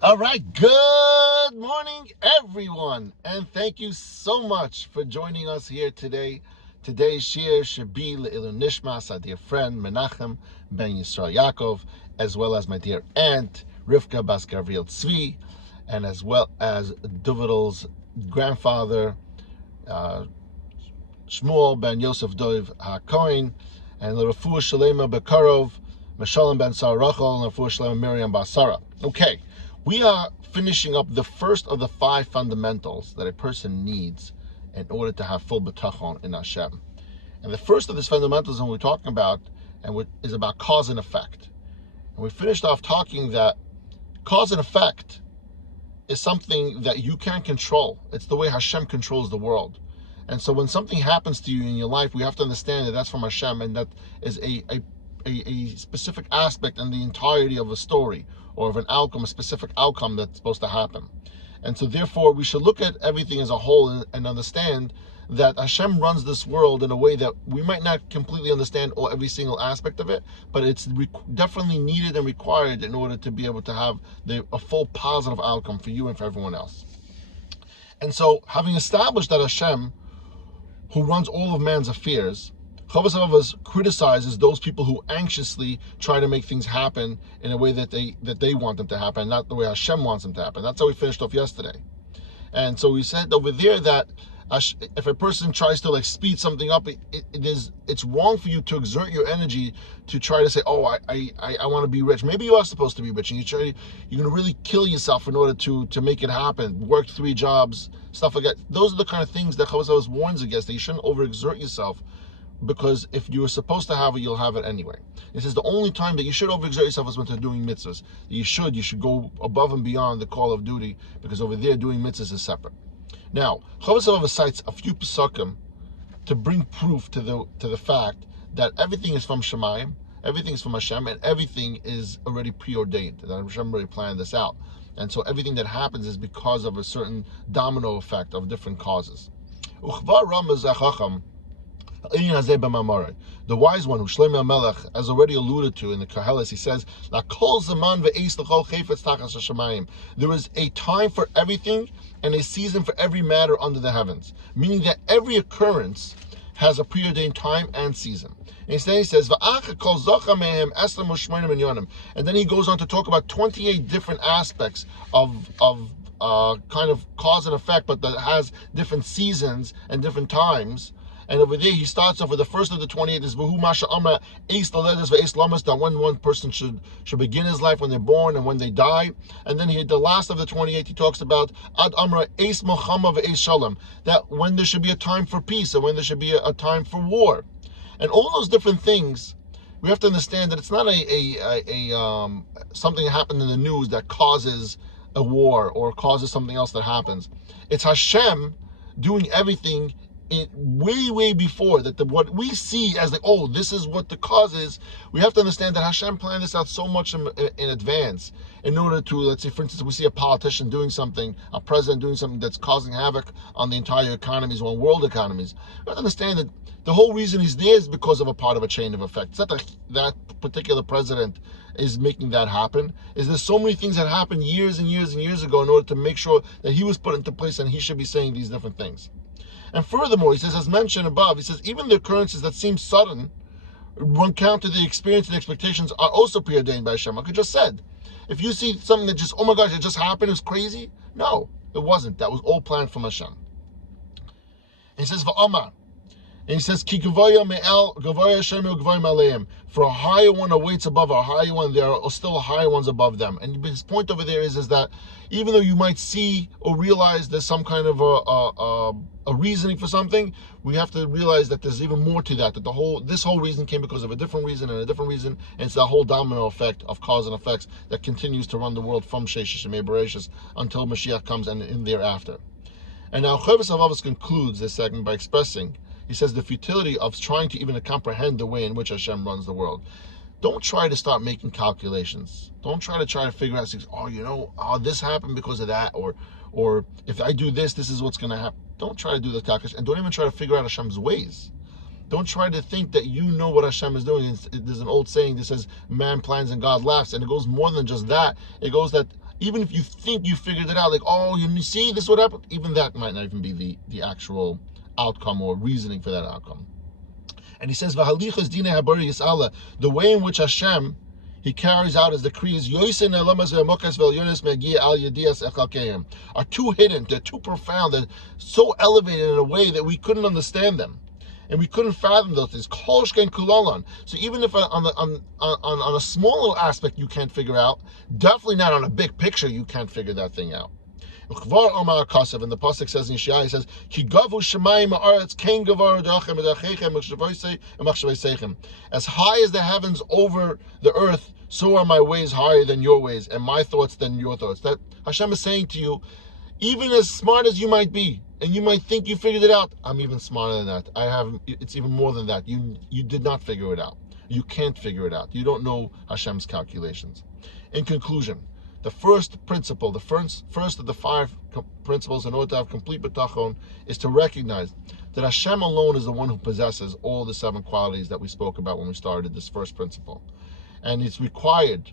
All right, good morning, everyone, and thank you so much for joining us here today. Today's shir should be Le'ilu Nishmas, our dear friend Menachem ben Yisrael Yaakov, as well as my dear aunt Rivka Bas Gavriel Tzvi, and as well as Duvidal's grandfather Shmuel ben Yosef Dov HaKohen, and L'Refuah Shalema Bekarov, Meshalem ben Sarah Rachel, and L'Refuah Shalema Miriam Basara. Okay. We are finishing up the first of the 5 fundamentals that a person needs in order to have full bitachon in Hashem. And the first of these fundamentals we're talking about is about cause and effect. And we finished off talking that cause and effect is something that you can't control. It's the way Hashem controls the world. And so when something happens to you in your life, we have to understand that that's from Hashem, and that is a specific aspect in the entirety of a story or of an outcome, a specific outcome that's supposed to happen. And so therefore we should look at everything as a whole and understand that Hashem runs this world in a way that we might not completely understand every single aspect of it, but it's definitely needed and required in order to be able to have a full positive outcome for you and for everyone else. And so having established that Hashem, who runs all of man's affairs, Rav Av criticizes those people who anxiously try to make things happen in a way that they want them to happen, not the way Hashem wants them to happen. That's how we finished off yesterday. And so we said over there that if a person tries to speed something up, it's wrong for you to exert your energy to try to say, oh, I want to be rich. Maybe you are supposed to be rich, and you're going to really kill yourself in order to make it happen. Work 3 jobs, stuff like that. Those are the kind of things that Rav Av warns against, that you shouldn't overexert yourself, because if you were supposed to have it, you'll have it anyway. It says the only time that you should overexert yourself is when you're doing mitzvahs. You should go above and beyond the call of duty, because over there doing mitzvahs is separate. Now, Rav Av cites a few pesukim to bring proof to the fact that everything is from Shemayim, everything is from Hashem, and everything is already preordained. That Hashem already planned this out, and so everything that happens is because of a certain domino effect of different causes. The wise one, who Shlomo Melech has already alluded to in the Koheles, he says, there is a time for everything and a season for every matter under the heavens, meaning that every occurrence has a preordained time and season. And then he says, and then he goes on to talk about 28 different aspects of kind of cause and effect, but that has different seasons and different times. And over there, he starts off with the first of the 28 is that when one person should begin his life, when they're born and when they die. And then the last of the 28, he talks about Ad Amra Eis Mochama ve'Eis Shalom, that when there should be a time for peace and when there should be a time for war. And all those different things, we have to understand that it's not something that happened in the news that causes a war or causes something else that happens. It's Hashem doing everything way before that. What we see as this is what the cause is, we have to understand that Hashem planned this out so much in advance in order to, let's say, for instance, we see a politician doing something, a president doing something that's causing havoc on the entire economies or world economies. We have to understand that the whole reason he's there is because of a part of a chain of effect. It's not that particular president is making that happen. There's so many things that happened years and years and years ago in order to make sure that he was put into place and he should be saying these different things. And furthermore, he says, as mentioned above, he says, even the occurrences that seem sudden, when counted the experience and expectations, are also preordained by Hashem. Like I just said, if you see something that just, oh my gosh, it just happened, it's crazy. No, it wasn't. That was all planned from Hashem. And he says, Va'ama. And he says, Ki gavoya me'el, gavoya Hashem gavoya aleim. For a higher one awaits above a higher one, there are still higher ones above them. And his point over there is that even though you might see or realize there's some kind of a reasoning for something, we have to realize that there's even more to that. That this whole reason came because of a different reason and a different reason, and it's that whole domino effect of cause and effects that continues to run the world from Sheshes and Bereshis until Mashiach comes and in thereafter. And now Rav Av concludes this segment by expressing, he says, the futility of trying to even comprehend the way in which Hashem runs the world. Don't try to start making calculations. Don't try to figure out, this happened because of that, or if I do this, this is what's going to happen. Don't try to do the calculation, and don't even try to figure out Hashem's ways. Don't try to think that you know what Hashem is doing. There's an old saying that says, man plans and God laughs, and it goes more than just that. It goes that Even if you think you figured it out, like, oh, you see, this would happen, even that might not even be the actual outcome or reasoning for that outcome. And he says, "V'halichas dinei habari yis'ala," the way in which Hashem, He carries out His decrees, are too hidden, they're too profound, they're so elevated in a way that we couldn't understand them. And we couldn't fathom those things. So even if on a small little aspect you can't figure out, definitely not on a big picture you can't figure that thing out. And the pasuk says in Yeshaya, he says, "Ki gavu shemayim haaretz ken gavar derachem machshavosechem." As high as the heavens over the earth, so are my ways higher than your ways, and my thoughts than your thoughts. That Hashem is saying to you, even as smart as you might be, and you might think you figured it out, I'm even smarter than that. It's even more than that. You did not figure it out. You can't figure it out. You don't know Hashem's calculations. In conclusion, the first principle, the first of the 5 principles in order to have complete bitachon, is to recognize that Hashem alone is the one who possesses all the 7 qualities that we spoke about when we started this first principle. And it's required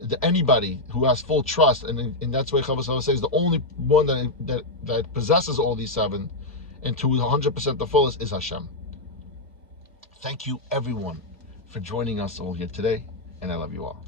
that anybody who has full trust, and that's why Rav Av says the only one that possesses all these 7 and to 100% the fullest is Hashem. Thank you everyone for joining us all here today, and I love you all.